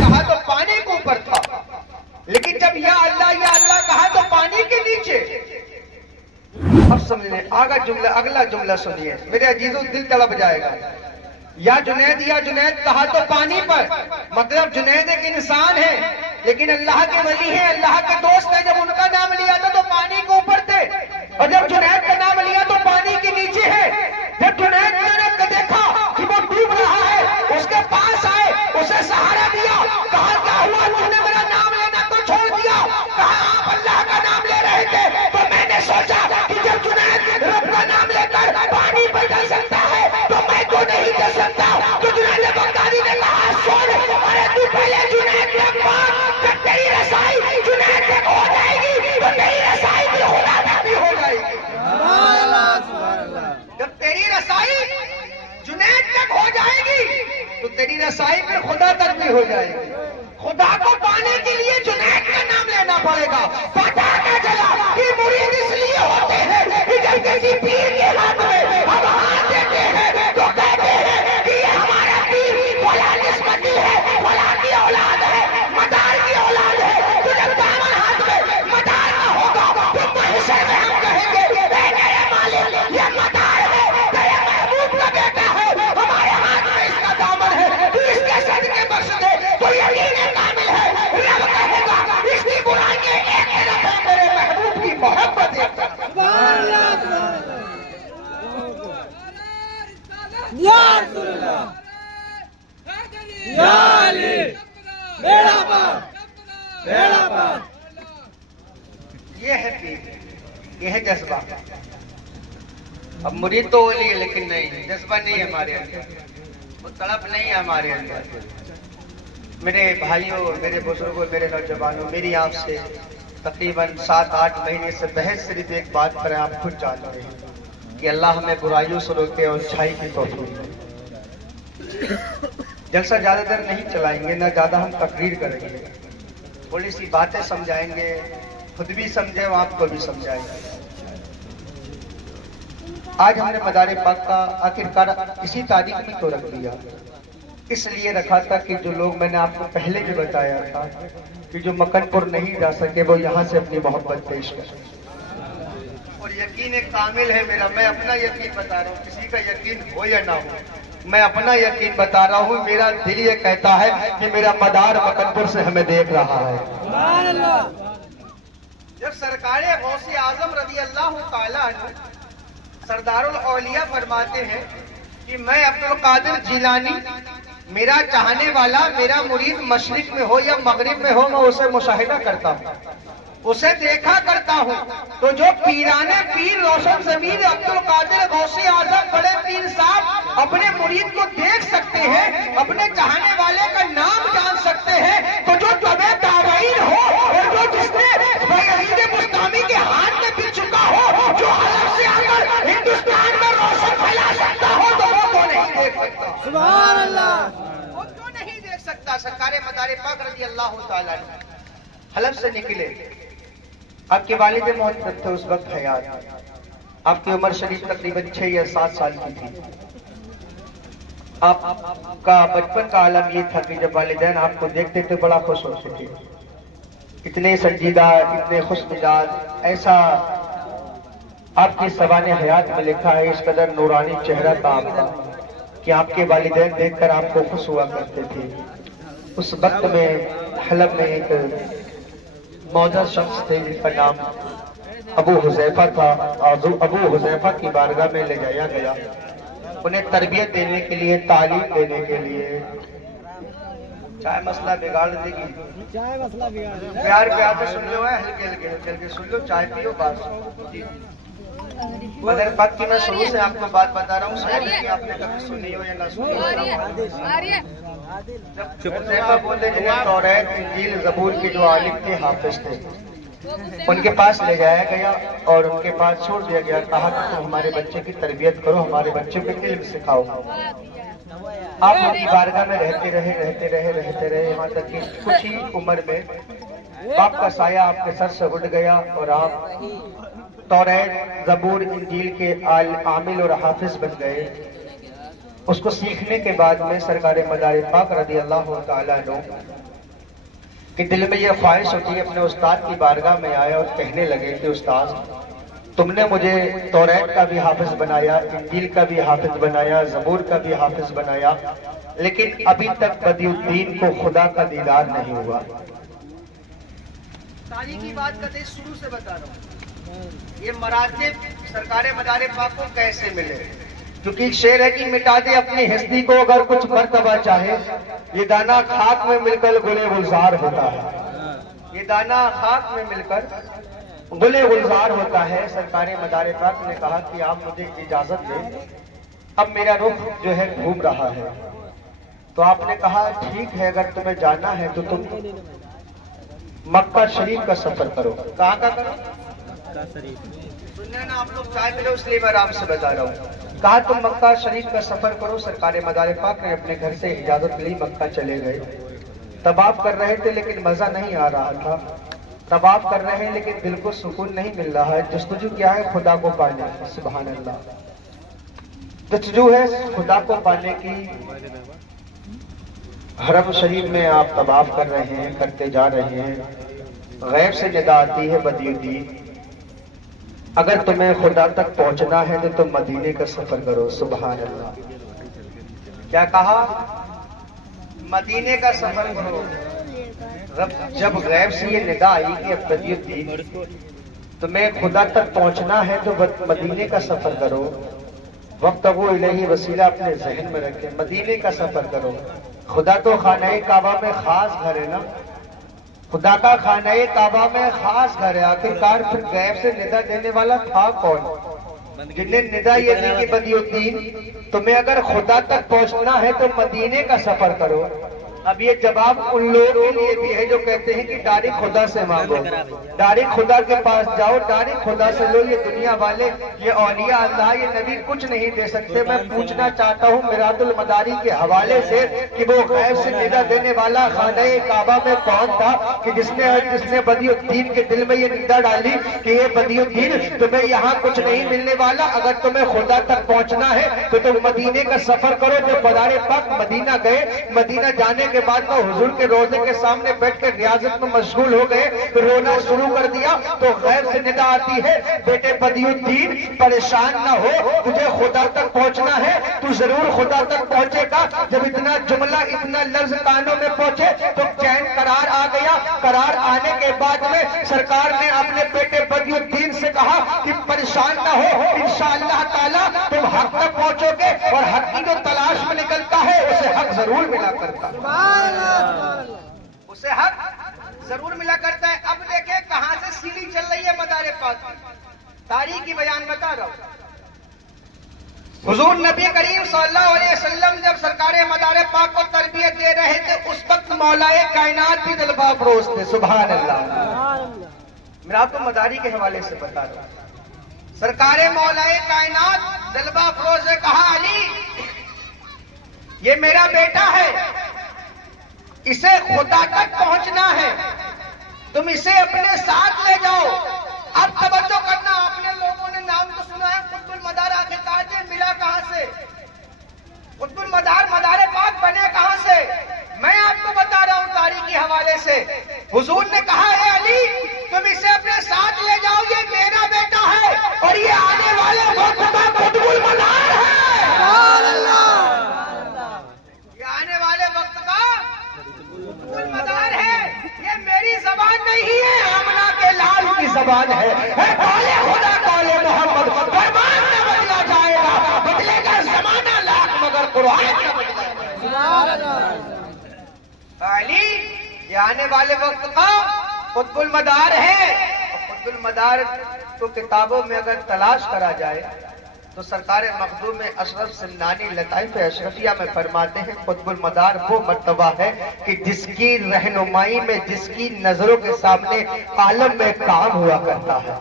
کہا تو پانی کے اوپر تھا، لیکن جب یا اللہ کہا تو پانی کے نیچے۔ اب سمجھیں اگلا جملہ سنیے میرے عزیزوں، دل تڑپ جائے گا۔ یا جنید کہا تو پانی پر، مطلب جنید ایک انسان ہے لیکن اللہ کے ولی ہیں، اللہ کے دوست ہیں۔ جب ان کا نام لیا تھا تو پانی کے اوپر تھے، اور جب جنید کا نام لیا تو پانی کے نیچے ہے۔ جب جنید نے دیکھا کہ وہ ڈوب رہا ہے، اس کے پاس آئے، اسے سہارا دیا، کہا کیا ہوا، تم نے میرا نام لینا تو چھوڑ دیا؟ کہا آپ اللہ کا نام لے رہے تھے تو میں نے سوچا کہ جب جنید رب کا نام لے کر پانی پر چل سکتا ہے تو میں کو نہیں چل سکتا۔ تو جنید بغدادی نے کہا سن، ارے تو پہلے جنید تک پہنچ، جب تیری رسائی جنید تک ہو جائے گی تو تیری رسائی بھی خدا تک بھی ہو جائے گی۔ جب تیری رسائی جنید تک ہو جائے گی تو تیری رسائی پھر خدا تک بھی ہو جائے گی۔ خدا کو پانے کے لیے جنید کا نام لینا پڑے گا۔ پتا نہ چلا کہ مرید اس لیے ہوتے ہیں کہ جب کسی پیر کے ہاتھ میں ہم ہاتھ دیتے ہیں تو کہتے ہیں کہ یہ ہمارا پیر فلاں نسبتی ہے، فلاں کی اولاد ہے، مدار کی اولاد ہے۔ تو جب دامن ہاتھ میں مدار نہ ہوگا تو محشر میں ہم کہیں گے اے میرے مالک یہ مدار ہے، تیرے محبوب کا بیٹا ہے، ہمارے ہاتھ میں اس کا دامن ہے، تو اس کے صدقے بخش دے۔ تو یقین کامل ہے، رب کہے گا اس کی برائی ایک طرف ہے، میرے محبوب کی محبت ایک طرف۔ یا رسول اللہ، یا علی، بیڑا پار، بیڑا پار۔ یہ ہے پیر، یہ ہے جذبہ۔ اب مرید تو ولی ہے لیکن نہیں، جذبہ نہیں ہے ہمارے اندر، وہ تڑپ نہیں ہے ہمارے اندر۔ میرے بھائیوں، میرے بزرگوں، میرے نوجوانوں، میری آپ سے تقریباً 7-8 مہینے سے بحث صرف ایک بات پر آپ خود جان رہے ہیں کہ اللہ ہمیں برائیوں سے روکے اور اچھائی کی توفیق دے۔ جلسہ زیادہ دیر نہیں چلائیں گے، نہ زیادہ ہم تقریر کریں گے، تھوڑی سی باتیں سمجھائیں گے، خود بھی سمجھیں اور آپ کو بھی سمجھائیں گے۔ آج ہم نے مدار پاک کا آخرکار اسی تاریخ میں تو رکھ دیا، اس لیے رکھا تھا کہ جو لوگ، میں نے آپ کو پہلے بھی بتایا تھا کہ جو مکن پور نہیں جا سکے وہ یہاں سے اپنی محبت پیش کریں۔ اور یقین کامل ہے میرا، میں اپنا یقین بتا رہا ہوں، کسی کا یقین ہو یا نہ ہو، میں اپنا یقین بتا رہا ہوں۔ میرا دل یہ کہتا ہے کہ میرا مدار مکن پور سے ہمیں دیکھ رہا ہے۔ جب سرکار غوث اعظم رضی اللہ تعالیٰ عنہ سردار الاولیاء فرماتے ہیں کہ میں عبدالقادر جیلانی، میرا چاہنے والا، میرا مرید مشرق میں ہو یا مغرب میں ہو، میں اسے مشاہدہ کرتا ہوں، اسے دیکھا کرتا ہوں۔ تو جو پیرانے پیر روشن ضمیر عبدالقادر غوث اعظم بڑے پیر صاحب اپنے مرید کو دیکھ سکتے ہیں، اپنے چاہنے والے کا نام جان سکتے ہیں، تو جو طبع تابعین ہو اور جو جس نے یزید بستامی کے ہاتھ میں بھی چکا ہو، جو حلب سے آ کر ہندوستان میں روشن پھیلا سکتا ہو، تو وہ تو نہیں دیکھ سکتا۔ سبحان اللہ، وہ تو نہیں دیکھ سکتا۔ سرکار مدار پاک رضی اللہ تعالیٰ حلب سے نکلے، آپ کے والد محترم تھے اس وقت حیات، آپ کی عمر شریف تقریباً 6 یا 7 سال کی تھی۔ آپ کا بچپن کا عالم یہ تھا کہ جب والدین آپ کو دیکھتے تھے بڑا خوش ہوتے تھے، اتنے سنجیدہ، اتنے خوش مزاج، ایسا آپ کی سوانح حیات میں لکھا ہے، اس قدر نورانی چہرہ تھا آپ کا کہ آپ کے والدین دیکھ کر آپ کو خوش ہوا کرتے تھے۔ اس وقت میں حلب میں ایک معزز شخص تھے جن کا نام ابو حذیفہ تھا، ابو حذیفہ کی بارگاہ میں لے جایا گیا، انہیں تربیت دینے کے لیے، تعلیم دینے کے لیے۔ چائے مسئلہ بگاڑ دے گی، چائے مسئلہ بگاڑ دے گی، پیار پیار سے سن لو، ہلکے ہلکے سن لو، چائے پیو، بات جی۔ مدر پاک کی میں شروع سے آپ کو بات بتا رہا ہوں، شاید کہ آپ نے کبھی سنی ہو یا نہ سنی ہو۔ جب حذیفہ بولے جنہیں توریت، انجیل، زبور کی جو عالم کے حافظ تھے، ان کے پاس لے جایا گیا اور ان کے پاس چھوڑ دیا گیا، کہا کہ تم ہمارے بچے کی تربیت کرو، ہمارے بچے کو علم سکھاؤ۔ آپ ان کی بارگاہ میں رہتے رہے، یہاں تک کہ کچھ ہی عمر میں باپ کا سایہ آپ کے سر سے اٹھ گیا اور آپ توریت، زبور، انجیل کے عامل اور حافظ بن گئے۔ اس کو سیکھنے کے بعد میں سرکار مدار پاک رضی اللہ تعالیٰ عنہ کہ دل میں یہ خواہش ہوتی ہے، اپنے استاد کی بارگاہ میں آئے اور کہنے لگے کہ استاد تم نے مجھے توریت کا بھی حافظ بنایا، انجیل کا بھی حافظ بنایا، زبور کا بھی حافظ بنایا، لیکن ابھی تک بدی الدین کو خدا کا دیدار نہیں ہوا۔ تاریخی بات کرتے شروع سے بتا رہا ہوں، یہ مراتب سرکار مدار پاک کو کیسے ملے، کیونکہ ایک شعر ہے کہ مٹا دے اپنی ہستی کو اگر کچھ مرتبہ چاہے، یہ دانا خاک میں مل کر گلے گلزار ہوتا ہے، یہ دانا خاک میں مل کر گلے گلزار ہوتا ہے۔ سرکار مدار پاک نے کہا کہ آپ مجھے اجازت دیں، اب میرا رخ جو ہے گھوم رہا ہے، تو آپ نے کہا ٹھیک ہے، اگر تمہیں جانا ہے تو تم مکہ شریف کا سفر کرو۔ کہاں کا کرو؟ سننا نا آپ لوگ چاہے ملے، اس لیے میں آرام سے بتا رہا ہوں۔ کہا تم مکہ شریف کا سفر کرو۔ سرکار مدار پاک نے اپنے گھر سے اجازت لی، مکہ چلے گئے۔ طواف کر رہے تھے لیکن مزہ نہیں آ رہا تھا، طواف کر رہے ہیں لیکن دل کو سکون نہیں مل رہا ہے۔ جستجو کیا ہے؟ خدا کو پانے، سبحان اللہ، جستجو ہے خدا کو پانے کی۔ حرم شریف میں آپ طواف کر رہے ہیں، کرتے جا رہے ہیں، غیب سے ندا آتی ہے بدی الدین اگر تمہیں خدا تک پہنچنا ہے تو تم مدینے کا سفر کرو۔ سبحان اللہ، کیا کہا؟ مدینے کا سفر کرو۔ جب غیب سے یہ ندا آئی کہ اب بدی الدین تمہیں خدا تک پہنچنا ہے تو مدینے کا سفر کرو، وابتغوا الیہ وسیلہ اپنے ذہن میں رکھیں، مدینے کا سفر کرو۔ خدا تو خانہ کعبہ میں خاص گھر ہے نا، خدا کا خانہ کعبہ میں خاص گھر ہے۔ آخرکار پھر غیب سے ندا دینے والا تھا کون؟ جن نے ندا یہ دی کہ بدی الدین تمہیں اگر خدا تک پہنچنا ہے تو مدینے کا سفر کرو۔ اب یہ جواب ان لوگوں کے لیے بھی ہے جو کہتے ہیں کہ ڈائریکٹ خدا سے مانگو، ڈائریکٹ خدا کے پاس جاؤ، ڈائریکٹ خدا سے لو۔ یہ دنیا والے، یہ اولیاء اللہ، یہ نبی کچھ نہیں دے سکتے۔ میں پوچھنا چاہتا ہوں میرات المداری کے حوالے سے کہ وہ غیب سے ندا دینے والا خانہ کعبہ میں کون تھا کہ جس نے بدی الدین کے دل میں یہ ندا ڈالی کہ یہ بدی الدین تمہیں یہاں کچھ نہیں ملنے والا، اگر تمہیں خدا تک پہنچنا ہے تو تم مدینے کا سفر کرو۔ جو مدار پاک مدینہ گئے، مدینہ جانے کے بعد وہ حضور کے روضے کے سامنے بیٹھ کے ریاضت میں مشغول ہو گئے، رونا شروع کر دیا تو غیب سے ندا آتی ہے، بیٹے بدی الدین پریشان نہ ہو، تجھے خدا تک پہنچنا ہے، تو ضرور خدا تک پہنچے گا۔ جب اتنا جملہ، اتنا لفظ کانوں میں پہنچے تو چین قرار آ گیا۔ قرار آنے کے بعد میں سرکار نے اپنے بیٹے بدی الدین سے کہا کہ پریشان نہ ہو، انشاءاللہ تعالی تم حق تک پہنچو گے، اور حق کی جو تلاش میں نکلتا ہے اسے حق ضرور ملا کرتا ہے، اسے حق ضرور ملا کرتا ہے۔ اب دیکھیں کہاں سے سیڑھی چل رہی ہے مدار پاک کی، تاریخی بیان بتا رہا ہوں۔ حضور نبی کریم صلی اللہ علیہ وسلم جب سرکار مدار پاک کو تربیت دے رہے تھے، اس وقت مولا کائنات بھی جلوہ افروز تھے، سبحان اللہ۔ میں آپ کو مداری کے حوالے سے بتا رہا ہوں، سرکار مولا کائنات جلوہ افروز نے کہا علی یہ میرا بیٹا ہے، اسے خدا تک پہنچنا ہے، تم اسے اپنے ساتھ لے جاؤ۔ اب توجہ کرنا، اپنے لوگوں نے نام تو سنا ہے قطب المدار، آخر تاجر ملا کہاں سے؟ قطب المدار مدار پاک بنے کہاں سے؟ میں آپ کو بتا رہا ہوں تاریخی حوالے سے۔ حضور نے کہا اے علی تم اسے اپنے ساتھ لے جاؤ، یہ میرا بیٹا ہے اور یہ آنے والے وقت کا قطب المدار ہے۔ سبحان اللہ، یہ آنے والے وقت کا قطب المدار ہے، یہ میری زبان نہیں ہے، آمنہ کے لال کی زبان ہے۔ کالے خدا کالے محمد، فرمان نہ بدلا جائے گا، بدلے گا زمانہ لاکھ مگر قرآن نہ بدلا جائے گا۔ علی یہ آنے والے وقت کا قطب المدار ہے۔ قطب المدار کو کتابوں میں اگر تلاش کرا جائے تو سرکار مخدوم اشرف سمنانی لطائف اشرفیہ میں فرماتے ہیں قطب المدار وہ مرتبہ ہے کہ جس کی رہنمائی میں، جس کی نظروں کے سامنے عالم میں کام ہوا کرتا ہے۔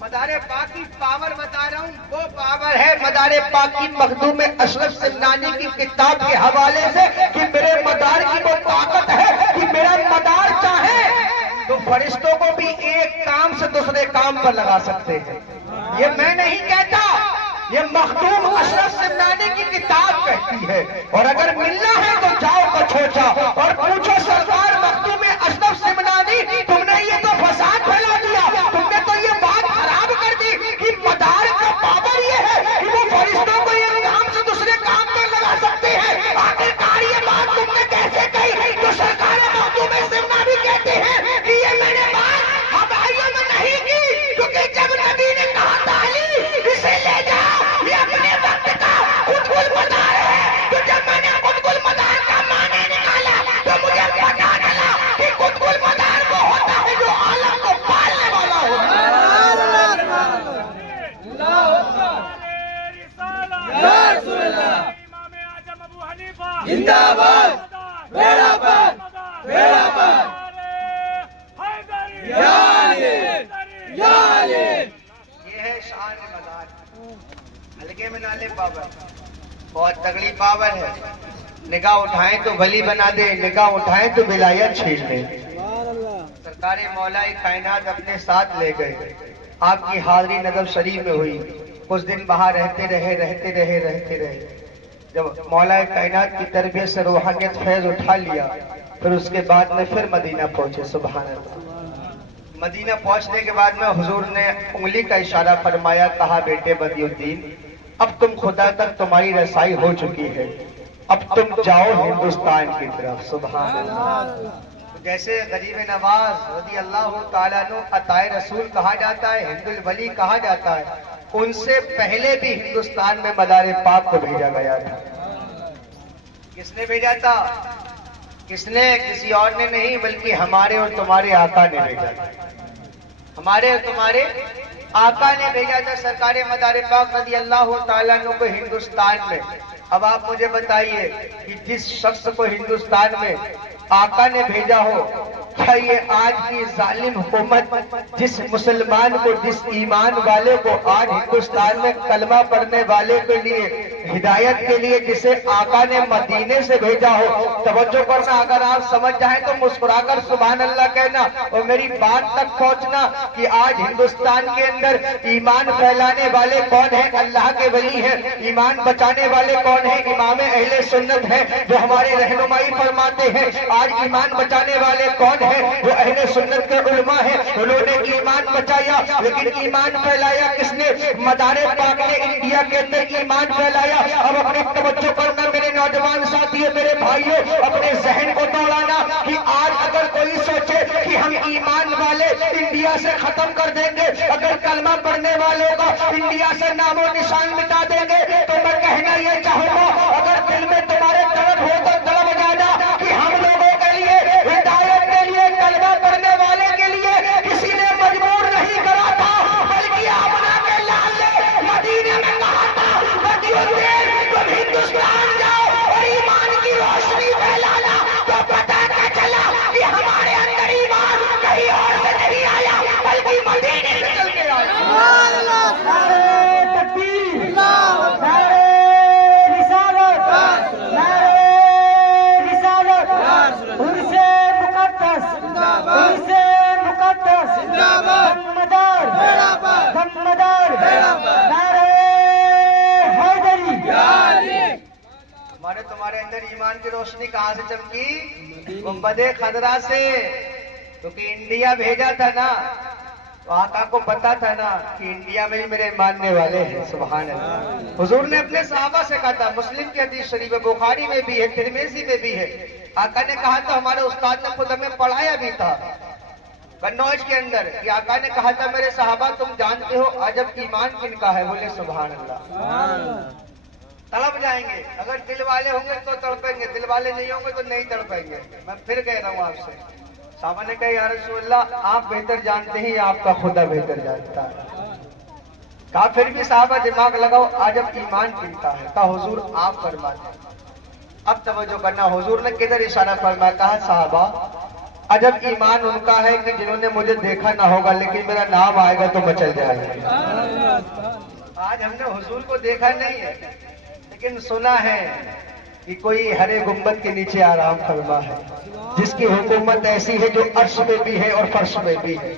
مدار پاک کی پاور بتا رہا ہوں، وہ پاور ہے مدار پاک کی مخدوم اشرف سمنانی کی کتاب کے حوالے سے کہ میرے مدار کی وہ طاقت ہے کہ میرا مدار چاہے تو فرشتوں کو بھی ایک کام سے دوسرے کام پر لگا سکتے ہیں۔ یہ میں نہیں کہتا، یہ مخدوم اشرف سمنانی کی کتاب کہتی ہے، اور اگر ملنا ہے تو جاؤ کچھوچا اور پوچھو سرکار مخدوم اشرف سمنانی، تم نے یہ تو فساد پھیلا دیا، تم نے تو یہ بات خراب کر دی کہ مدار کا پاور یہ ہے کہ وہ فرشتوں کو ایک کام سے دوسرے کام میں لگا سکتے ہیں۔ آخرکار یہ بات تم نے کیسے کہی؟ جو سرکار مخدوم سمنانی کہتے ہیں کہ یہ میں نے بات ہمائیوں میں نہیں کی، کیونکہ جب نبی نے کہا تھا علی اسے لے جاؤ، یہ اپنے وقت کا قطب المدار ہے، تو جب میں نے قطب المدار کا معنی نکالا تو مجھے پتا چلا کہ قطب المدار وہ ہوتا ہے جو عالم کو پالنے والا ہوتا ہے۔ امام اعظم ابو حنیفہ زندہ باد، بیڑا پار، بیڑا پار، یا علی، یا علی۔ یہ ہے شان مدار، ہلکے میں نہ لے پاور، بہت تگڑی پاور ہے۔ نگاہ اٹھائیں تو ولی بنا دے، نگاہ اٹھائیں تو ولایت چھین لے۔ سرکار مولا کائنات اپنے ساتھ لے گئے، آپ کی حاضری ندب شریف میں ہوئی، کچھ دن وہاں رہتے رہے۔ جب مولا کائنات کی تربیت سے روحانیت فیض اٹھا لیا، پھر اس کے بعد میں پھر مدینہ پہنچے۔ سبحان اللہ۔ مدینہ پہنچنے کے بعد میں حضور نے انگلی کا اشارہ فرمایا، کہا بیٹے بدی الدین اب تم خدا تک تمہاری رسائی ہو چکی ہے، اب تم جاؤ ہندوستان کی طرف۔ سبحان اللہ۔ جیسے غریب نواز رضی اللہ تعالیٰ عنہ عطائے رسول کہا جاتا ہے، ہند الولی کہا جاتا ہے، ان سے پہلے بھی ہندوستان میں مدار پاک کو بھیجا گیا تھا۔ کس نے بھیجا تھا؟ کس نے؟ کسی اور نے نہیں، بلکہ ہمارے اور تمہارے آقا نے بھیجا تھا۔ ہمارے اور تمہارے آقا نے بھیجا تھا سرکار مدار پاک رضی اللہ تعالیٰ عنہ کو ہندوستان میں۔ اب آپ مجھے بتائیے کہ جس شخص کو ہندوستان میں آقا نے بھیجا ہو، کیا یہ آج کی ظالم حکومت جس مسلمان کو، جس ایمان والے کو آج ہندوستان میں کلمہ پڑھنے والے کے لیے، ہدایت کے لیے جسے آقا نے مدینے سے بھیجا ہو، توجہ کرنا، اگر آپ سمجھ جائیں تو مسکرا کر سبحان اللہ کہنا اور میری بات تک پہنچنا کہ آج ہندوستان کے اندر ایمان پھیلانے والے کون ہیں؟ اللہ کے ولی ہیں۔ ایمان بچانے والے کون ہیں؟ امام اہل سنت ہیں جو ہمارے رہنمائی فرماتے ہیں۔ آج ایمان بچانے والے کون ہیں؟ جو اہل سنت کے علماء ہیں۔ انہوں نے ایمان بچایا، لیکن ایمان پھیلایا کس نے؟ مدار پاک نے انڈیا کے اندر ایمان پھیلایا۔ اب اپنی توجہ کرنا میرے نوجوان ساتھیوں، میرے بھائیوں، اپنے ذہن کو دوڑانا کہ آج اگر کوئی سوچے کہ ہم ایمان والے انڈیا سے ختم کر دیں گے، اگر کلمہ پڑھنے والوں کا انڈیا سے نام و نشان مٹا دیں گے، تو میں کہنا یہ چاہوں گا، اگر دل میں تمہارے طلب ہو تو طلب جانا کہ ہم لوگوں کے لیے، ہدایت کے لیے، کلمہ پڑھنے والے کے لیے کسی نے مجبور نہیں کرا تھا، بلکہ آمنہ کے لال نے مدینے میں کہا تھا تم ہندوستان جاؤ اور ایمان کی روشنی پھیلانا، تو پتہ نہ چلا کہ ہمارے اندر ایمان کہیں اور سے نہیں آیا بلکہ مدینے سے چل کے آیا۔ نعرہ تکبیر، نعرہ رسالت، نعرہ رسالت، عرص مقدس، عرص مقدس، دمدار، دمدار، نعرہ حیدری۔ ہمارے تمہارے اندر ایمان کی روشنی کہاں سے چمکی؟ گنبد خضرا سے، کیونکہ انڈیا بھیجا تھا نا، تو آقا کو پتا تھا نا کہ انڈیا میں ہی میرے ماننے والے ہیں۔ سبحان اللہ۔ حضور نے اپنے صحابہ سے کہا تھا، مسلم کی حدیث شریف ہے، بخاری میں بھی ہے، ترمذی میں بھی ہے، آقا نے کہا تھا، ہمارے استاد نے خود ہمیں پڑھایا بھی تھا قنوج کے اندر، کہ آقا نے کہا تھا میرے صحابہ تم جانتے ہو عجب ایمان کن کا ہے؟ بولے سبحان اللہ۔ تڑپ جائیں گے، اگر دل والے ہوں گے تو تڑپیں گے، دل والے نہیں ہوں گے تو نہیں تڑپیں گے۔ میں پھر کہہ رہا ہوں آپ سے، صحابہ نے کہا یا رسول اللہ آپ بہتر جانتے ہیں، آپ کا خدا بہتر جانتا ہے۔ کہا پھر بھی صحابہ دماغ لگاؤ، عجب ایمان کن ہے؟ کہا حضور آپ فرماتے ہیں۔ اب توجہ کرنا، حضور نے کدھر اشارہ فرمایا؟ کہا صحابہ عجب ایمان ان کا ہے کہ جنہوں نے مجھے دیکھا نہ ہوگا لیکن میرا نام آئے گا تو مچل جائے گا۔ آج ہم نے حضور کو دیکھا نہیں ہے لیکن سنا ہے کہ کوئی ہرے گنبد کے نیچے آرام فرما ہے، جس کی حکومت ایسی ہے جو عرش میں بھی ہے اور فرش میں بھی ہے،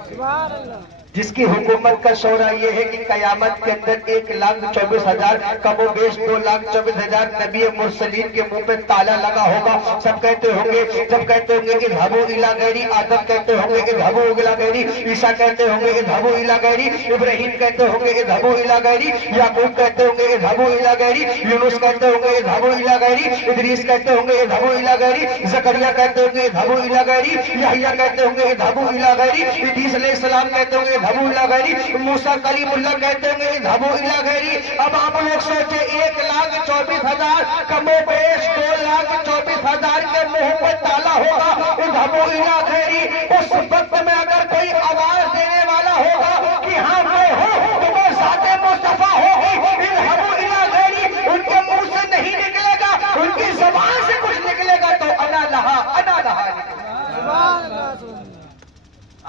جس کی حکومت کا شعرہ یہ ہے کہ قیامت کے اندر 1,24,000 کم و بیش 2,24,000 نبی مرسلین کے منہ پہ تالا لگا ہوگا. سب کہتے ہوں گے, جب کہتے ہوں گے اذهبوا الی غیری, آدم کہتے ہوں گے اذهبوا الی غیری, عیسیٰ کہتے ہوں گے اذهبوا الی غیری, ابراہیم کہتے ہوں گے اذهبوا الی غیری, یعقوب کہتے ہوں گے اذهبوا الی غیری, یونس کہتے ہوں گے اذهبوا الی غیری, ادریس کہتے ہوں گے اذهبوا الی غیری, زکریا کہتے ہوں گے اذهبوا الی غیری, یحییٰ کہتے ہوں گے اذهبوا الی غیری, ادریس علیہ السلام کہتے ہوں گے اذهبوا الی غیری, موسیٰ کلیم اللہ کہتے ہیں اذهبوا الی غیری. اب آپ لوگ سوچے 1,24,000 کم و بیش 2,24,000 کے منہ پہ تالا ہوگا اذهبوا الی غیری. اس وقت میں اگر کوئی آواز دینے والا ہوگا کہ ہاں میں ہوں تو وہ ذات مصطفیٰ ہوگی اذهبوا الی غیری, ان کے منہ سے نہیں نکلے گا, ان کی زبان سے کچھ نکلے گا تو انا لہا انا لہا.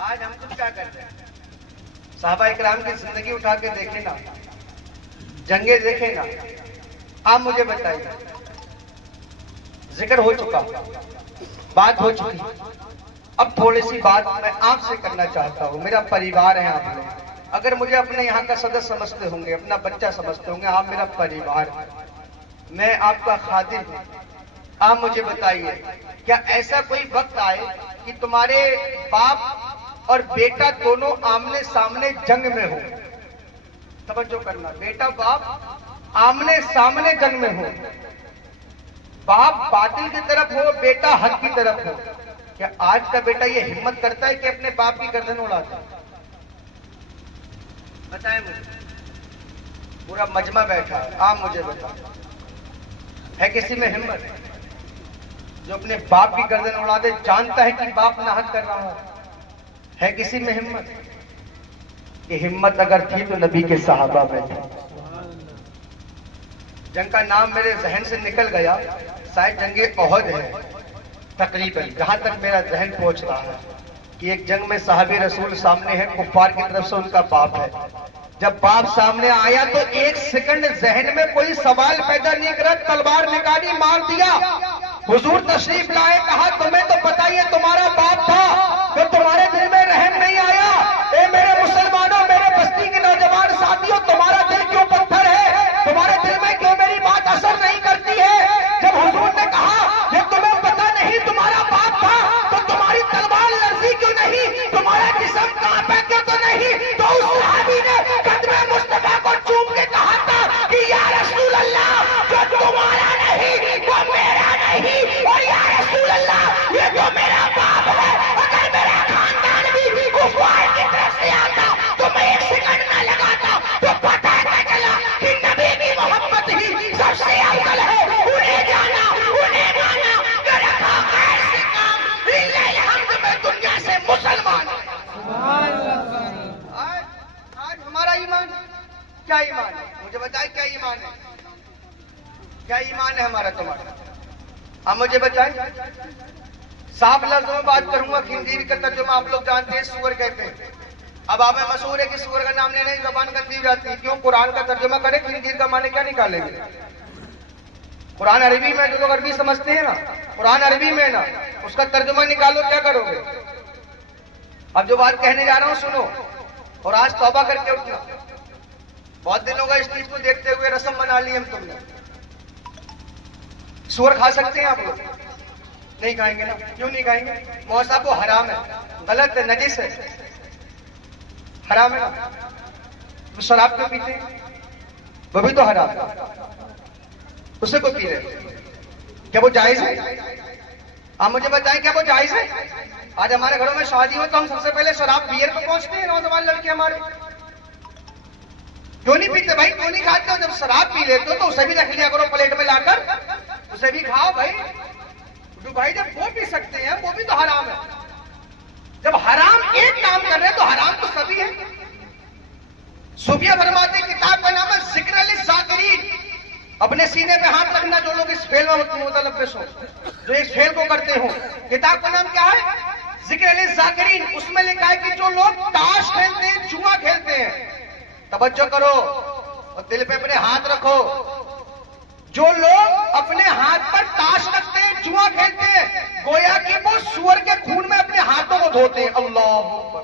آج ہم تم کیا کرتے ہیں؟ صحابہ اکرام کی زندگی اٹھا کے دیکھیں نا, جنگیں دیکھیں نا. آپ مجھے بتائیے, ذکر ہو چکا, بات ہو چکی, اب تھوڑی سی بات میں آپ سے کرنا چاہتا ہوں. میرا پریوار ہے آپ لوگ, اگر مجھے اپنے یہاں کا سدس سمجھتے ہوں گے, اپنا بچہ سمجھتے ہوں گے, آپ میرا پریوار ہے, میں آپ کا خادم ہوں. آپ مجھے بتائیے, کیا ایسا کوئی وقت آئے کہ تمہارے باپ اور بیٹا دونوں آمنے سامنے جنگ میں ہو؟ توجہ کرنا, بیٹا باپ آمنے سامنے جنگ میں ہو, باپ باطل کی طرف ہو, بیٹا حق کی طرف ہو. کیا آج کا بیٹا یہ ہمت کرتا ہے کہ اپنے باپ کی گردن اڑاتا ہے؟ بتائیں مجھے, پورا مجمع بیٹھا ہے, آپ مجھے بتائیں, ہے کسی میں ہمت جو اپنے باپ کی گردن اڑا دے؟ جانتا ہے کہ باپ ناحق کر رہا ہو, ہے کسی میں ہمت؟ یہ ہمت اگر تھی تو نبی کے صحابہ میں تھی. جنگ کا نام میرے ذہن سے نکل گیا, شاید جنگ احد ہے تقریباً, جہاں تک میرا ذہن پہنچ رہا ہے کہ ایک جنگ میں صحابی رسول سامنے ہے, کفار کی طرف سے ان کا باپ ہے. جب باپ سامنے آیا تو ایک سیکنڈ ذہن میں کوئی سوال پیدا نہیں کرا, تلوار نکالی, مار دیا. حضور تشریف لائے, کہا تمہیں تو پتہ ہی ہے تمہارا باپ تھا, تو تمہارے دل میں رحم نہیں آیا؟ اے میرے مسلمانوں, میرے بستی کے نوجوان ساتھیوں, تمہارا دل کیوں پتھر ہے؟ تمہارے دل میں کیوں میری بات اثر نہیں کرتی ہے؟ جب حضور نے کہا کہ تمہیں پتہ نہیں تمہارا باپ تھا, تو تمہاری تلوار لرزی کیوں نہیں, تمہارا جسم کانپے کیوں تو نہیں؟ تو اس صحابی نے قدم مصطفیٰ کو چوم کے کہا تھا کہ یا رسول اللہ, جو تمہارا نہیں وہ میرا نہیں, اور یا رسول اللہ یہ جو میرا باپ ہے, اگر میرا خاندان بھی کفار کی طرف سے آتا تو میں ایک سیکنڈ نہ لگاتا. تو پتہ کیا چلا کہ نبی کی محبت ہی سب سے افضل ہے. انہیں جانا, انہیں مانا, کہ رکھا خیر سے کام, للہ الحمد میں دنیا سے مسلمان. آج ہمارا ایمان کیا ایمان ہے؟ مجھے بتائیں کیا ایمان ہے, کیا ایمان ہے ہمارا تمہارا؟ آپ مجھے بتائیں. صاف لفظوں میں بات کروں گا, خنزیر کا ترجمہ آپ لوگ جانتے ہیں سور کہتے ہیں. اب آپ میں مشہور ہے کہ سور کا نام لینے زبان گندی ہو جاتی ہے. کیوں؟ قرآن کا ترجمہ کرے, خنزیر کا معنی کیا نکالیں گے؟ قرآن عربی میں, جو لوگ عربی سمجھتے ہیں نا, قرآن عربی میں نا, اس کا ترجمہ نکالو, کیا کرو گے؟ اب جو بات کہنے جا رہا ہوں سنو, اور آج توبہ کر کے اٹھنا. بہت دن ہوگا اس چیز کو دیکھتے ہوئے, رسم بنا لی ہم تم نے. سور کھا سکتے ہیں آپ لوگ؟ نہیں کھائیں گے نا. کیوں نہیں کھائیں گے؟ مولانا صاحب وہ حرام ہے, غلط ہے, نجس ہے, حرام ہے نا. تو شراب کیوں پیتے ہیں؟ وہ بھی تو حرام ہے, اسے کو پی رہے, کیا وہ جائز ہے؟ آپ مجھے بتائیں کیا وہ جائز ہے؟ آج ہمارے گھروں میں شادی ہو تو ہم سب سے پہلے شراب بیئر پہ پہنچتے ہیں, نوجوان لڑکے ہمارے. کیوں نہیں پیتے بھائی, کیوں نہیں کھاتے ہو؟ جب شراب پی لیتے ہو تو اسے بھی رکھ لیا کرو پلیٹ میں لا کر, اسے بھی کھاؤ بھائی. تو بھائی جب وہ پی سکتے ہیں وہ بھی تو حرام ہے. جب حرام ایک کام کر رہے ہیں تو حرام تو سبھی ہے. صوفیہ فرماتے ہیں, کتاب کا نام ہے ذکر للذاکرین. اپنے سینے پہ ہاتھ رکھنا جو لوگ اس فعل میں متلبس ہو, جو اس فعل کو کرتے ہوں. کتاب کا نام کیا ہے؟ ذکر للذاکرین. اس میں لکھا ہے کہ جو لوگ تاش کھیلتے ہیں, جوا کھیلتے ہیں, توجہ کرو اور دل پہ اپنے ہاتھ رکھو, جو لوگ اپنے ہاتھ پر تاش رکھتے ہیں, جوا کھیلتے ہیں, گویا کہ وہ سور کے خون میں اپنے ہاتھوں کو دھوتے ہیں. اللہ اکبر.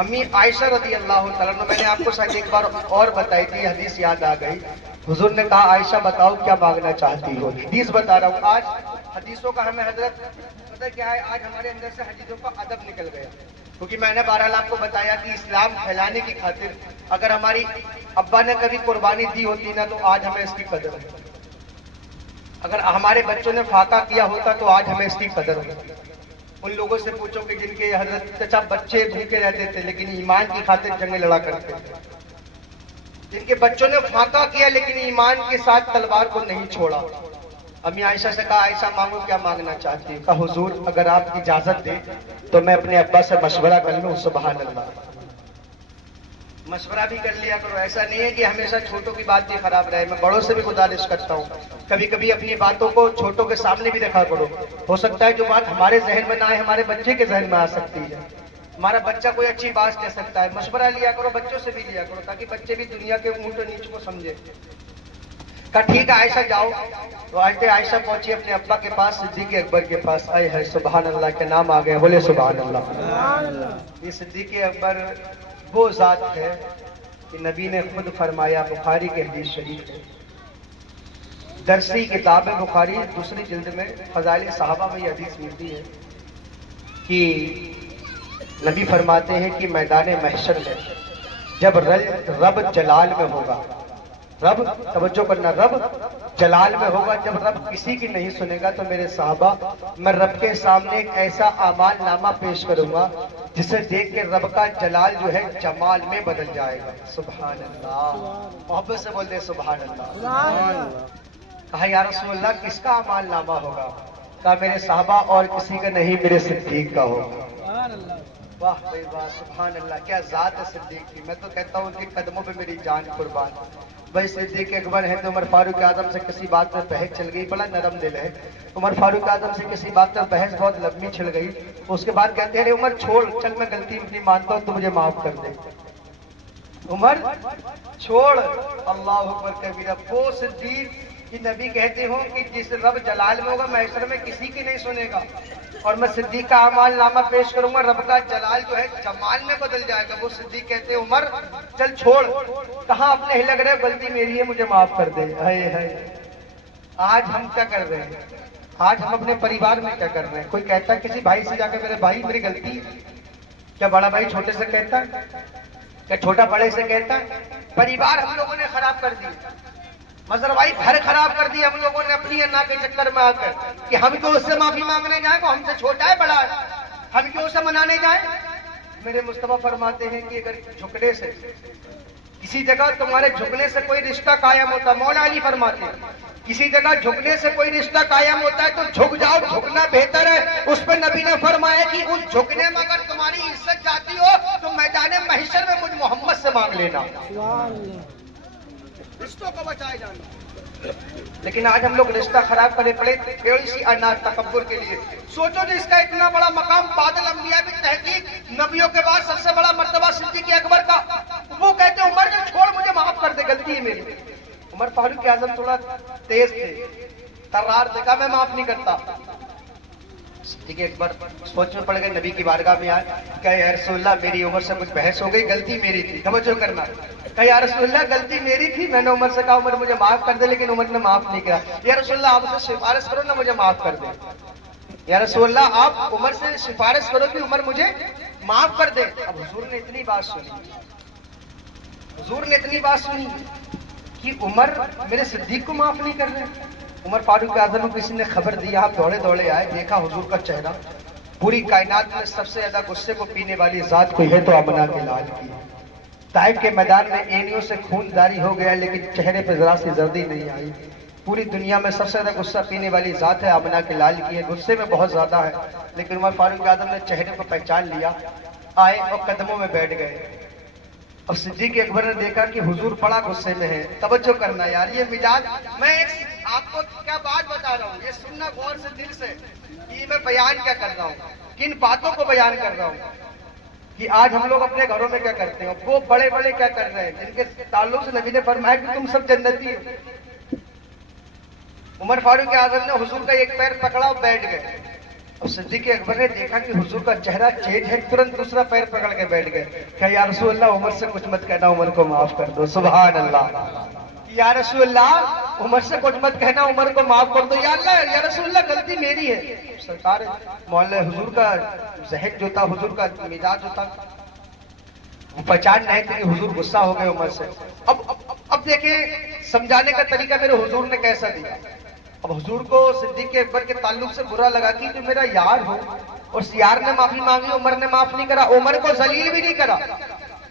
امی عائشہ رضی اللہ تعالیٰ عنہ، میں نے آپ کو شاید ایک بار اور بتائی تھی، حدیث یاد آ گئی. حضور نے کہا عائشہ بتاؤ کیا مانگنا چاہتی ہو. حدیث بتا رہا ہوں. آج حدیثوں کا ہمیں حضرت پتہ کیا ہے، آج ہمارے اندر سے حدیثوں کا ادب نکل گیا. کیونکہ میں نے بہرحال آپ کو بتایا کہ اسلام پھیلانے کی خاطر اگر ہماری ابا نے کبھی قربانی دی ہوتی نا تو آج ہمیں اس کی قدر ہے. اگر ہمارے بچوں نے فاقہ کیا ہوتا تو آج ہمیں اس کی قدر ہے. ان لوگوں سے پوچھو کہ جن کے حضرت چچا بچے بھوکے رہتے تھے لیکن ایمان کی خاطر جنگیں لڑا کرتے تھے، جن کے بچوں نے فاقہ کیا لیکن ایمان کے ساتھ تلوار کو نہیں چھوڑا. امی عائشہ سے کہا عائشہ مانگو کیا مانگنا چاہتی ہوں. کہا حضور اگر آپ اجازت دیں تو میں اپنے ابا سے مشورہ کر لوں. سبحان اللہ. مشورہ بھی کر لیا کرو. ایسا نہیں ہے کہ ہمیشہ چھوٹوں کی بات بھی خراب رہے. میں بڑوں سے بھی گزارش کرتا ہوں کبھی کبھی اپنی باتوں کو چھوٹوں کے سامنے بھی رکھا کرو. ہو سکتا ہے جو بات ہمارے ذہن میں نہ آئے ہمارے بچے کے ذہن میں آ سکتی ہے. ہمارا بچہ کوئی اچھی بات کہہ سکتا ہے. مشورہ لیا کرو، بچوں سے بھی لیا کرو تاکہ بچے بھی دنیا کے اونٹ و نیچ کو سمجھے. کہا ٹھیک ہے عائشہ جاؤ. تو عائشہ پہنچی اپنے ابا کے پاس، صدیق اکبر کے پاس. آئے ہے سبحان اللہ کے نام آ گئے. بولے سبحان اللہ. یہ صدیق اکبر وہ ذات ہے کہ نبی نے خود فرمایا، بخاری کے حدیث شریف ہے، درسی کتاب بخاری دوسری جلد میں فضائل صحابہ میں یہ حدیث ملتی ہے کہ نبی فرماتے ہیں کہ میدان محشر میں جب رب جلال میں ہوگا، رب توجہ کرنا، رب جلال میں ہوگا، جب رب کسی کی نہیں سنے گا تو میرے صحابہ میں رب کے سامنے ایک ایسا اعمال نامہ پیش کروں گا جسے دیکھ کے رب کا جلال جو ہے جمال میں بدل جائے گا. سبحان اللہ. محبت سے بول دے سبحان اللہ. کہا یا رسول اللہ کس کا اعمال نامہ ہوگا؟ کہا میرے صحابہ اور کسی کا نہیں، میرے صدیق کا ہوگا. واہ بھائی واہ، سبحان اللہ. کیا ذات ہے صدیق کی. میں تو کہتا ہوں ان کے قدموں پہ میری جان قربان. بھائی صدیق اکبر ہے تو عمر فاروق اعظم سے کسی بات میں بحث چل گئی، بڑا نرم دل ہے. عمر فاروق اعظم سے کسی بات پر بحث بہت لمبی چھڑ گئی. اس کے بعد کہتے ہیں عمر چھوڑ، چل میں غلطی اپنی مانتا ہوں تو مجھے معاف کر دے. عمر چھوڑ. اللہ اکبر کبیرہ. وہ صدیق کہ نبی کہتے ہوں کہ جس رب جلال میں ہوگا محشر میں کسی کی نہیں سنے گا، اور میں صدیق کا اعمال نامہ پیش کروں گا، رب کا جلال جو ہے جمال میں بدل جائے گا. وہ صدیق کہتے ہیں عمر چل چھوڑ. کہاں اپنے ہی لگ رہے، غلطی میری ہے مجھے معاف کر دے. آج ہم کیا کر رہے ہیں؟ آج ہم اپنے پریوار میں کیا کر رہے ہیں؟ کوئی کہتا ہے کسی بھائی سے جا کے میرے بھائی میری غلطی ہے؟ کیا بڑا بھائی چھوٹے سے کہتا ہے؟ کیا چھوٹا بڑے سے کہتا ہے؟ پریوار ہم لوگوں نے خراب کر دی. مظہر بھائی گھر خراب کر دی ہم لوگوں نے اپنی انا کے چکر میں آ کر کہ ہم کیوں اس سے معافی مانگنے جائیں، وہ ہم سے چھوٹا ہے بڑا ہے، ہم کیوں اسے منانے جائیں. میرے مصطفیٰ فرماتے ہیں کہ اگر جھکنے سے کسی جگہ تمہارے جھکنے سے کوئی رشتہ قائم ہوتا، مولا علی فرماتے ہیں کسی جگہ جھکنے سے کوئی رشتہ قائم ہوتا ہے تو جھک جاؤ، جھکنا بہتر ہے. اس پہ نبی نے فرمایا کہ اس جھکنے میں اگر تمہاری عزت جاتی ہو تو میدان محشر میں مجھ محمد سے مانگ لینا، رشتوں کو بچائے جانا. لیکن آج ہم لوگ رشتہ خراب کرے پڑے تھوڑی سی انا تکبر کے لیے. سوچو جس کا اتنا بڑا مقام بعد الانبیاء کی تحقیق نبیوں کے بعد سب سے بڑا مرتبہ صدیق اکبر کا، وہ کہتے عمر نے چھوڑ مجھے معاف کر دے، غلطی ہے میری. عمر فاروق اعظم تھوڑا تیز تھے، ترار تھے، کہا میں معاف نہیں کرتا. صدیق اکبر سوچ میں پڑ گئے، نبی کی بارگاہ میں آئے، کہا یا رسول اللہ میری عمر سے کچھ بحث ہو گئی، غلطی میری تھی. توجہ کرنا. کہا یا رسول اللہ غلطی میری تھی، میں نے عمر سے کہا عمر مجھے معاف کر دے، لیکن عمر نے معاف نہیں کیا. یا رسول اللہ آپ سے سفارش کرو نا مجھے معاف کر دے. یا رسول اللہ آپ عمر سے سفارش کرو کہ عمر مجھے معاف کر دے. اب حضور نے اتنی بات سنی، حضور نے اتنی بات سنی کہ عمر میرے صدیق کو معاف نہیں کر رہے. عمر فاروق اعظم کو کسی نے خبر دی، آپ دوڑے دوڑے آئے، دیکھا حضور کا چہرہ، پوری کائنات میں سب سے زیادہ غصے کو پینے والی ذات کوئی ہے تو آمنہ کے لال کی. طائف کے میدان میں اینیوں سے خون جاری ہو گیا لیکن چہرے پہ ذرا سی زردی نہیں آئی. پوری دنیا میں سب سے زیادہ غصہ پینے والی ذات ہے آمنہ کے لال کی ہے، غصے میں بہت زیادہ ہے. لیکن عمر فاروق اعظم نے چہرے کو پہچان لیا، آئے اور قدموں میں بیٹھ گئے. اور صدیق اکبر نے دیکھا کہ حضور بڑا غصے میں ہے. توجہ کرنا یار، یہ مزاج میں آپ کو کیا بات بتا رہا ہوں، یہ سننا غور سے دل سے کہ میں بیان کیا کر رہا ہوں، کن باتوں کو بیان کر رہا ہوں. کہ آج ہم لوگ اپنے گھروں میں کیا کرتے ہیں، وہ بڑے بڑے کیا کر رہے ہیں جن کے تعلق سے نبی نے فرمایا کہ تم سب جنتی ہو. عمر فاروق اعظم نے حضور کا ایک پیر پکڑا اور بیٹھ گئے. اور صدیق اکبر نے دیکھا کہ حضور کا چہرہ چینج ہے، ترنت دوسرا پیر پکڑ کے بیٹھ گئے کہ یا رسول اللہ عمر سے کچھ مت کہنا، عمر کو معاف کر دو. سبحان اللہ. یا رسول اللہ عمر سے کچھ مت کہنا، عمر کو معاف کر دو. یا اللہ، یا رسول اللہ غلطی میری ہے. سرکار مولا حضور کا ذہن جو تھا، حضور کا مزاج جو تھا، وہ پہچان نہیں تھے کہ حضور غصہ ہو گئے عمر سے. اب دیکھیں سمجھانے کا طریقہ میرے حضور نے کیسا دیا. اب حضور کو صدیق اکبر کے تعلق سے برا لگا کہ جو میرا یار ہو، اس یار نے معافی مانگی، عمر نے معاف نہیں کرا، عمر کو ذلیل بھی نہیں کرا،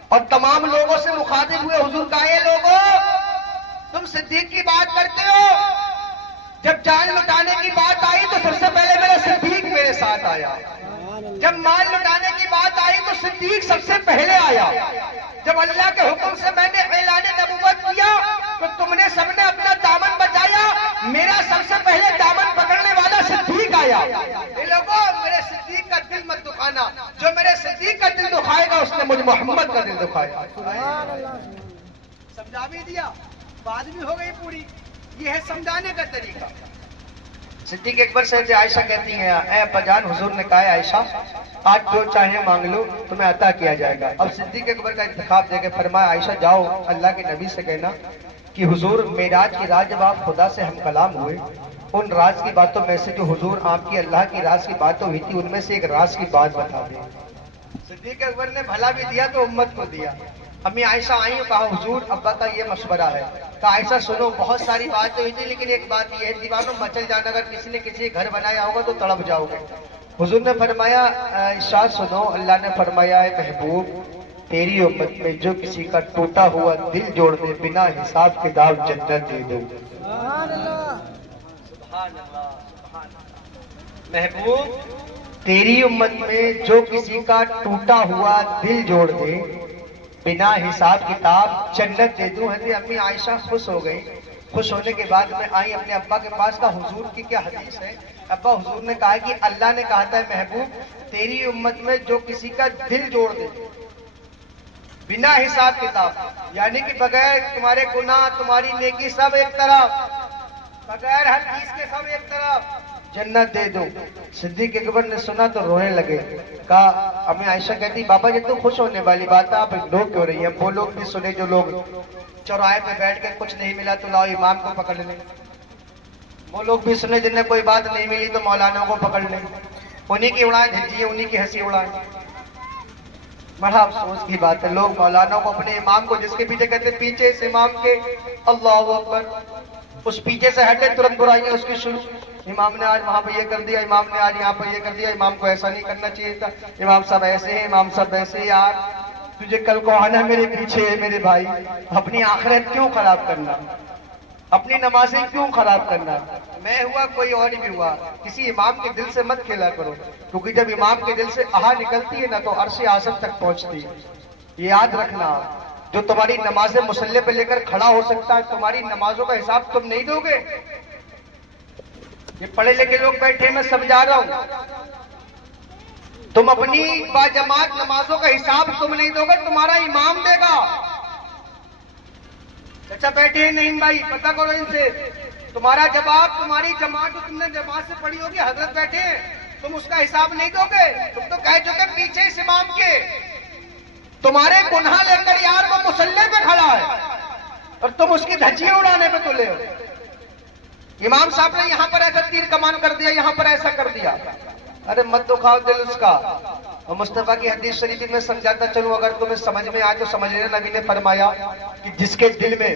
اور تمام لوگوں سے مخاطب ہوئے. حضور کہا اے لوگوں، تم صدیق کی بات کرتے ہو، جب جان لٹانے کی بات آئی تو سب سے پہلے میرا صدیق میرے ساتھ آیا. جب مال لٹانے کی بات آئی تو صدیق سب سے پہلے آیا. جب اللہ کے حکم سے میں نے اعلان نبوت کیا تو تم نے سب نے اپنا دامن بچایا، میرا سب سے پہلے دامن پکڑنے والا صدیق آیا. اے لوگوں، میرے صدیق کا دل مت دکھانا، جو میرے صدیق کا دل دکھائے گا اس نے مجھ محمد کا دل دکھائے گا. سمجھا بھی دیا، بات بھی ہو گئی پوری. یہ ہے سمجھانے کا طریقہ. صدیق اکبر سے عائشہ کہتی ہیں اے ابا جان، حضور نے کہا ہے عائشہ آج جو چاہیں مانگ لو تمہیں عطا کیا جائے گا. اب صدیق اکبر کا انتخاب دے کے فرمایا عائشہ جاؤ اللہ کے نبی سے کہنا کہ حضور معراج کی رات جب آپ خدا سے ہم کلام ہوئے، ان راز کی باتوں میں سے جو حضور آپ کی اللہ کی راز کی باتیں ہوئی تھی ان میں سے ایک راز کی بات بتا دیں. صدیق اکبر نے بھلا بھی دیا تو امت کو دیا. امی عائشہ آئی اور کہا حضور ابا کا یہ مشورہ ہے. کہا عائشہ سنو، بہت ساری باتیں ہوئی تھی لیکن ایک بات یہ ہے، دیوانوں مچل جانا، اگر کسی نے کسی گھر بنایا ہوگا تو تڑپ جاؤ گے. حضور نے فرمایا ارشاد سنو، اللہ نے فرمایا ہے محبوب تیری امت میں جو کسی کا ٹوٹا ہوا دل جوڑ دے بنا حساب کتاب جنت دے دو. سبحان اللہ، سبحان اللہ، سبحان اللہ. محبوب تیری امت میں جو کسی کا ٹوٹا ہوا دل جوڑ دے بنا حساب کتاب جنت دے دوں. حضرت امی عائشہ خوش ہو گئی. خوش ہونے کے بعد میں آئی اپنے ابا کے پاس. کا حضور کی کیا حدیث ہے؟ ابا حضور نے کہا کہ اللہ نے کہا تھا محبوب تیری امت میں جو کسی کا دل جوڑ دے بنا حساب کتاب، یعنی کہ بغیر تمہارے گناہ تمہاری نیکی سب ایک طرف، بغیر ہر چیز کے سب ایک طرف، جنت دے دو. صدیق اکبر نے سنا تو رونے لگے. کہا امی عائشہ کہتی بابا یہ تو خوش ہونے والی بات ہے، آپ اگنور کیوں رہی ہیں؟ وہ لوگ بھی سنے جو لوگ چوراہے پہ بیٹھ کے کچھ نہیں ملا تو لاؤ امام کو پکڑ لیں. وہ لوگ بھی سنے جنہیں کوئی بات نہیں ملی تو مولانا کو پکڑ لیں، انہی کی اڑائیں دھجیے، انہی کی ہنسی اڑائیں. بڑا افسوس کی بات ہے، لوگ مولانا کو اپنے امام کو جس کے پیچھے کہتے پیچھے اس امام کے اللہ اکبر، اس پیچھے سے ہٹے ترنت برائیاں اس کی شروع. امام نے آج وہاں پہ یہ کر دیا، امام نے آج یہاں پہ یہ کر دیا، امام کو ایسا نہیں کرنا چاہیے تھا، امام صاحب ایسے ہیں، امام صاحب ایسے ہیں. یار تجھے کل کو آنا میرے پیچھے ہے میرے بھائی. اپنی آخرت کیوں خراب کرنا، اپنی نمازیں کیوں خراب کرنا؟ میں ہوا کوئی اور بھی ہوا، کسی امام کے دل سے مت کھیلا کرو، کیونکہ جب امام کے دل سے آہا نکلتی ہے نا تو عرش اعظم تک پہنچتی ہے. یہ یاد رکھنا، جو تمہاری نمازیں مصلی پہ لے کر کھڑا ہو سکتا ہے تمہاری نمازوں کا حساب تم نہیں دو گے. یہ پڑھے لکھے لوگ بیٹھے میں سمجھا رہا ہوں، تم اپنی باجماعت نمازوں کا حساب تم نہیں دو گے، تمہارا امام دے گا. اچھا بیٹھے ہیں نہیں بھائی، پتہ کرو ان سے، تمہارا جواب تمہاری جماعت جو تم نے جماعت سے پڑھی ہوگی، حضرت بیٹھے ہیں، تم اس کا حساب نہیں دو گے. تم تو کہہ چکے پیچھے اس امام کے، تمہارے گناہ لے کر یار وہ مصلی پہ کھڑا ہے اور تم اس کی دھجیاں اڑانے پہ تلے ہو. امام صاحب نے یہاں پر ایسا تیر کمان کر دیا، یہاں پر ایسا کر دیا. ارے مت دکھاؤ دل اس کا. اور مصطفیٰ کی حدیث شریف میں سمجھاتا چلوں، اگر تمہیں سمجھ میں آئے تو سمجھ لینا. نبی نے فرمایا کہ جس کے دل میں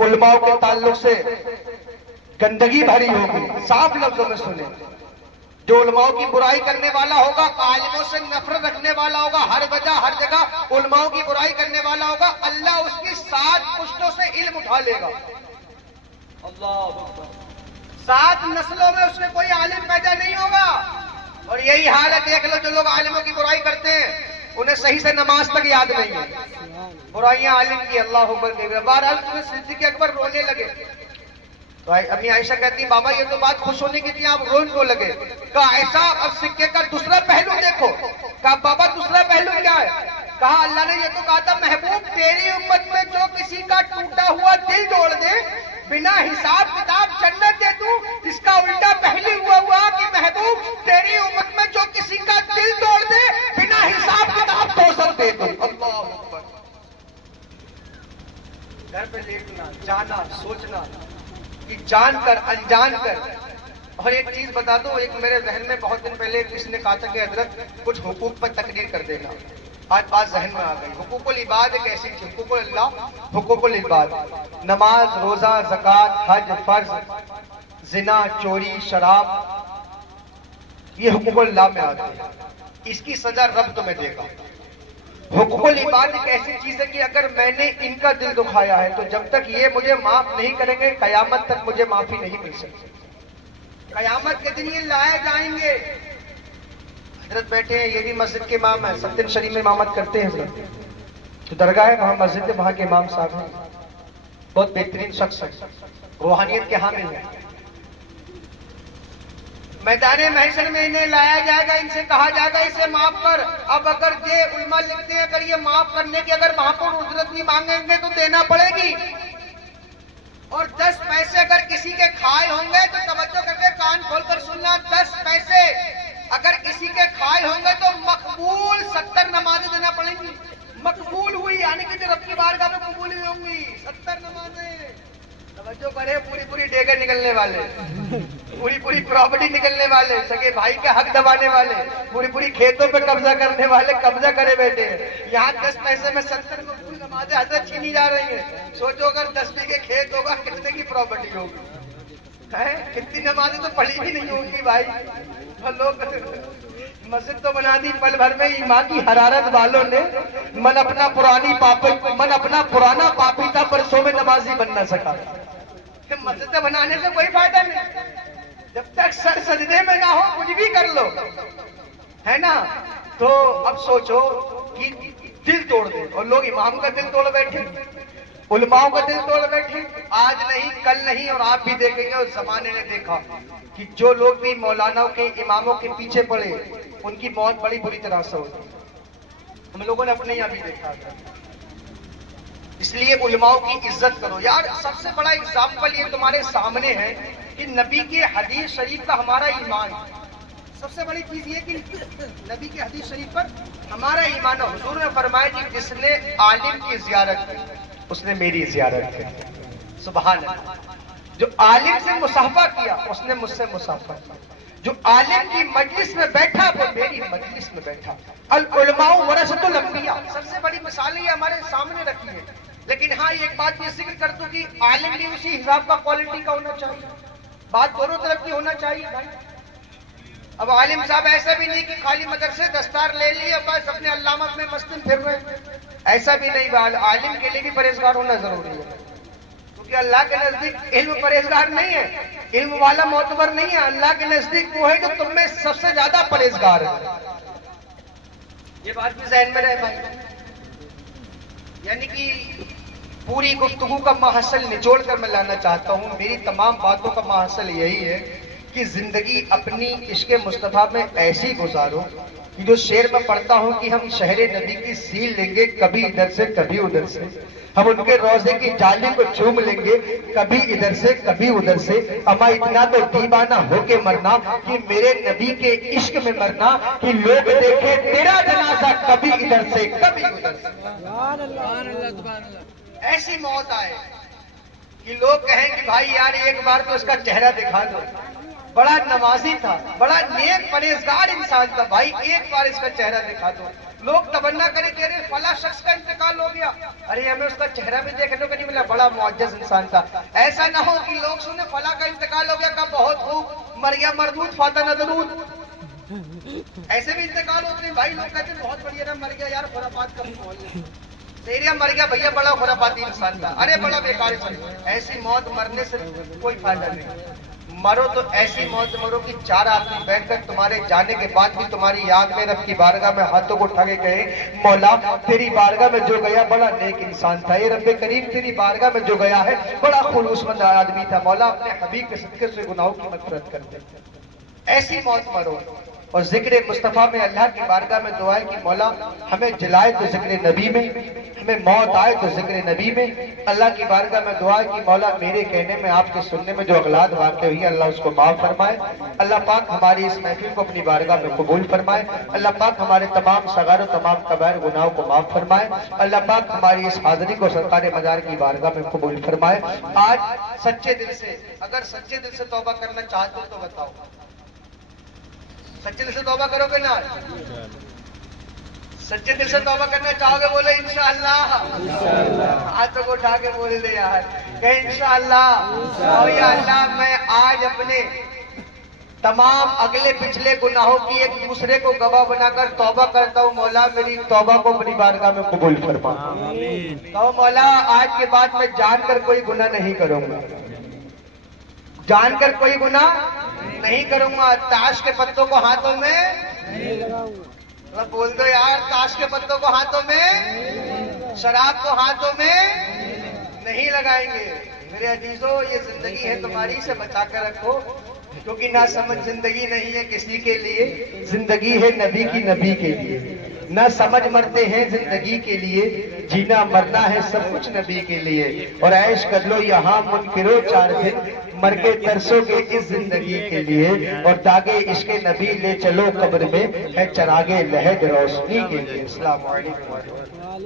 علماء کے تعلق سے گندگی بھری ہوگی، صاف لفظوں میں سنیں، جو علماء کی برائی کرنے والا ہوگا، عالموں سے نفرت رکھنے والا ہوگا، ہر وجہ ہر جگہ علماء کی برائی کرنے والا ہوگا، اللہ اس کی 7 پشتوں سے علم اٹھا لے گا. اللہ اکبر. 7 نسلوں میں اس میں کوئی عالم پیدا نہیں ہوگا. اور یہی حال ہے، دیکھ لو جو لوگ عالموں کی برائی کرتے ہیں انہیں صحیح سے نماز تک یاد نہیں ہے، برائیاں عالم کی. اللہ اکبر کے بہرحال تمہیں صدیق اکبر رونے لگے. تو امی عائشہ کہتی بابا یہ تو بات خوش ہونے کی تھی، آپ رونے کو لگے. کہا ایسا، اب سکے کا دوسرا پہلو دیکھو. کہا بابا دوسرا پہلو کیا ہے؟ کہا اللہ نے یہ تو کہا تھا محبوب تیری امت میں جو کسی کا ٹوٹا ہوا دل جوڑ دے بنا حساب کتاب جنت دے دوں. اس کا الٹا پہلو ہوا کہ محبوب تیری امت میں کسی کا دل توڑ دے بنا حساب کتاب توسن دے دو. اللہ اکبر. گھر پہ لیٹنا، جانا، سوچنا کہ جان کر انجان کر. اور ایک چیز بتا دوں، ایک میرے ذہن میں بہت دن پہلے کسی نے کہا تھا کہ حضرت کچھ حقوق پر تقریر کر دینا. آج بات ذہن میں آ گئی. حقوق العباد ایک ایسی چیز، حقوق اللہ، حقوق العباد، نماز، روزہ، زکوٰۃ، حج، فرض، زنا، چوری، شراب، یہ حقوق اللہ میں آتے ہیں. اس کی سزا رب تمہیں دے گا. حقوق العباد ایک ایسی چیز ہے کہ اگر میں نے ان کا دل دکھایا ہے تو جب تک یہ مجھے معاف نہیں کریں گے قیامت تک مجھے معافی نہیں مل سکتی. قیامت کے دن یہ لائے جائیں گے. حضرت بیٹھے ہیں، یہ بھی مسجد کے امام ہیں، ستن شریف میں امامت کرتے ہیں. حضرت تو درگاہ ہے وہاں مسجد ہے، وہاں کے امام صاحب ہیں، بہت بہترین شخص ہے، روحانیت کے حامل ہیں. میدان محشر میں انہیں لایا جائے گا، ان سے کہا جائے گا اسے معاف کر. اب اگر یہ علماء لکھتے ہیں اگر یہ معاف کرنے کی اگر وہاں پر اجرت نہیں مانگیں گے تو دینا پڑے گی. اور 10 پیسے اگر کسی کے کھائے ہوں گے تو توجہ کر کے کان کھول کر سننا، 10 پیسے اگر کسی کے کھائے ہوں گے تو مقبول 70 نمازیں دینا پڑیں گی. مقبول ہوئی یعنی کہ جو رب کی بارگاہ میں قبول ہوئی ہوں گی 70 نمازیں. توجہ کرے، پوری پوری ڈیگے نکلنے والے، پوری پوری پراپرٹی نکلنے والے، سگے بھائی کے حق دبانے والے، پوری پوری کھیتوں پہ قبضہ کرنے والے قبضہ کرے بیٹھے ہیں. یہاں 10 پیسے میں 70 مقبول نمازیں حضرت چھینی جا رہی ہیں. سوچو اگر 10 بیگھے کھیت ہوگا کتنے کی پراپرٹی ہوگی؟ کتنی نمازیں تو پڑھی بھی نہیں ہوگی بھائی. لوگ مسجد تو بنا دی پل بھر میں، ایمان کی حرارت والوں نے من اپنا پرانا پاپی تھا برسوں میں نمازی بن نہ سکا. مسجد بنانے سے کوئی فائدہ نہیں، جب تک سر سجدے میں نہ ہو کچھ بھی کر لو، ہے نا. تو اب سوچو کہ دل توڑ دے، اور لوگ امام کا دل توڑ بیٹھے، علماؤں کا دل توڑ بیٹھے. آج نہیں کل نہیں، اور آپ بھی دیکھیں گے اور زمانے نے دیکھا کہ جو لوگ بھی مولانا کے اماموں کے پیچھے پڑے ان کی موت بڑی بری طرح سے ہوتی. ہم لوگوں نے اپنے یہاں بھی دیکھا تھا. اس لیے علماؤں کی عزت کرو یار. سب سے بڑا اگزامپل یہ تمہارے سامنے ہے کہ نبی کی حدیث شریف کا ہمارا ایمان. سب سے بڑی چیز یہ کہ نبی کی حدیث شریف پر ہمارا ایمان ہے. حضور نے فرمایا کہ جس نے عالم کی زیارت کی اس نے میری زیارت کی. سبحان اللہ. جو عالم سے مصافحہ کیا اس نے مجھ سے مصافحہ کیا. جو عالم کی مجلس میں بیٹھا وہ میری مجلس میں بیٹھا. العلماء ورثۃ الانبیاء. سب سے بڑی مثال یہ ہمارے سامنے رکھی ہے. لیکن ہاں ایک بات یہ ذکر کر دوں کہ عالم بھی اسی حساب کا کوالٹی کا ہونا چاہیے. بات دونوں طرف کی ہونا چاہیے بھائی. اب عالم صاحب ایسا بھی نہیں کہ خالی مدرسے دستار لے لیے بس اپنے علامت میں مستن پھر رہے، ایسا بھی نہیں. عالم کے لیے بھی پرہیزگار ہونا ضروری ہے، کیونکہ اللہ کے نزدیک علم پرہیزگار نہیں ہے، علم والا معتبر نہیں ہے. اللہ کے نزدیک وہ ہے جو تم میں سب سے زیادہ پرہیزگار ہے. یہ بات بھی ذہن میں رہے بھائی. یعنی کہ پوری گفتگو کا محصل نچوڑ کر میں لانا چاہتا ہوں. میری تمام باتوں کا محصل یہی ہے کہ زندگی اپنی عشق مصطفیٰ میں ایسی گزارو کہ جو شعر میں پڑھتا ہوں کہ ہم شہر نبی کی سیل لیں گے کبھی ادھر سے کبھی ادھر سے، ہم ان کے روضے کی جالی کو چوم لیں گے کبھی ادھر سے کبھی ادھر سے. اما اتنا تو دیوانہ ہو کے مرنا کہ میرے نبی کے عشق میں مرنا کہ لوگ دیکھیں تیرا جنازہ کبھی ادھر سے کبھی ادھر سے. ایسی موت آئے کہ لوگ کہیں کہ بھائی یار ایک بار تو اس کا چہرہ دکھا دو، بڑا نمازی تھا، بڑا نیک پرہیزگار انسان تھا، بھائی ایک بار اس کا چہرہ دکھا دو. لوگ تمنا کریں کہ ارے فلاں شخص کا انتقال ہو گیا، ارے ہمیں اس کا چہرہ بھی دیکھنے کو نہیں ملا، بڑا معجز انسان تھا. ایسا نہ ہو کہ لوگ سنیں فلاں کا انتقال ہو گیا کا بہت خوب مر گیا مردود فاتح نظرود. ایسے بھی انتقال ہوتے ہیں بھائی. لوگ کہتے ہیں بہت بڑھیا نا مر گیا یار خرافات کا ماحول سیریا مر گیا بھیا بڑا خرافاتی انسان تھا، ارے بڑا بیکار انسان. ایسی موت مرنے سے کوئی فائدہ نہیں. مرو تو ایسی موت مرو کہ 4 آدمی بیٹھ کر تمہارے جانے کے بعد بھی تمہاری یاد میں رب کی بارگاہ میں ہاتھوں کو اٹھا کے کہے مولا تیری بارگاہ میں جو گیا بڑا نیک انسان تھا، اے رب کریم تیری بارگاہ میں جو گیا ہے بڑا خلوص مند آدمی تھا، مولا اپنے حبیب کے صدقے سے گناہوں کی مغفرت کر دے. ایسی موت مرو. اور ذکر مصطفیٰ میں اللہ کی بارگاہ میں دعا ہے کہ مولا ہمیں جلائے تو ذکر نبی میں، ہمیں موت آئے تو ذکر نبی میں۔ اللہ کی بارگاہ میں دعا ہے کہ مولا میرے کہنے میں، آپ کے سننے میں جو اغلاط واقع ہوئی ہے اللہ اس کو معاف فرمائے۔ اللہ پاک ہماری اس محفل کو اپنی بارگاہ میں قبول فرمائے۔ اللہ پاک ہمارے تمام صغائر و تمام کبائر گناہوں کو معاف فرمائے۔ اللہ پاک ہماری اس حاضری کو سرکار مدار کی بارگاہ میں قبول فرمائے۔ آج سچے دل سے، اگر سچے دل سے توبہ کرنا چاہتے ہو تو بتاؤ، سچے دل سے توبہ کرو گے نا؟ سچے دل سے توبہ کرنا چاہو گے بولے انشاءاللہ۔ ہاتھوں کو اٹھا کے بول دے یار کہ انشاءاللہ۔ اور یا اللہ میں آج اپنے تمام اگلے پچھلے گناہوں کی ایک دوسرے کو گواہ بنا کر توبہ کرتا ہوں، مولا میری توبہ کو اپنی بارگاہ میں قبول فرما۔ تو مولا آج کے بعد میں جان کر کوئی گناہ نہیں کروں گا، جان کر کوئی گناہ نہیں کروں گا۔ تاش کے پتوں کو ہاتھوں میں بول دو یار، تاش کے پتوں کو ہاتھوں میں، شراب کو ہاتھوں میں نہیں لگائیں گے۔ میرے عزیزو یہ زندگی ہے تمہاری، سے بچا کر رکھو، کیونکہ نہ سمجھ زندگی نہیں ہے کسی کے لیے، زندگی ہے نبی کی نبی کے لیے۔ نہ سمجھ مرتے ہیں زندگی کے لیے، جینا مرنا ہے سب کچھ نبی کے لیے۔ اور عیش کر لو یہاں منکرو 4 دن، مر کے ترسو گے اس زندگی کے لیے۔ اور داغے عشق نبی لے چلو قبر میں، ہے چراغے لہد روشنی کے لیے۔ السلام علیکم۔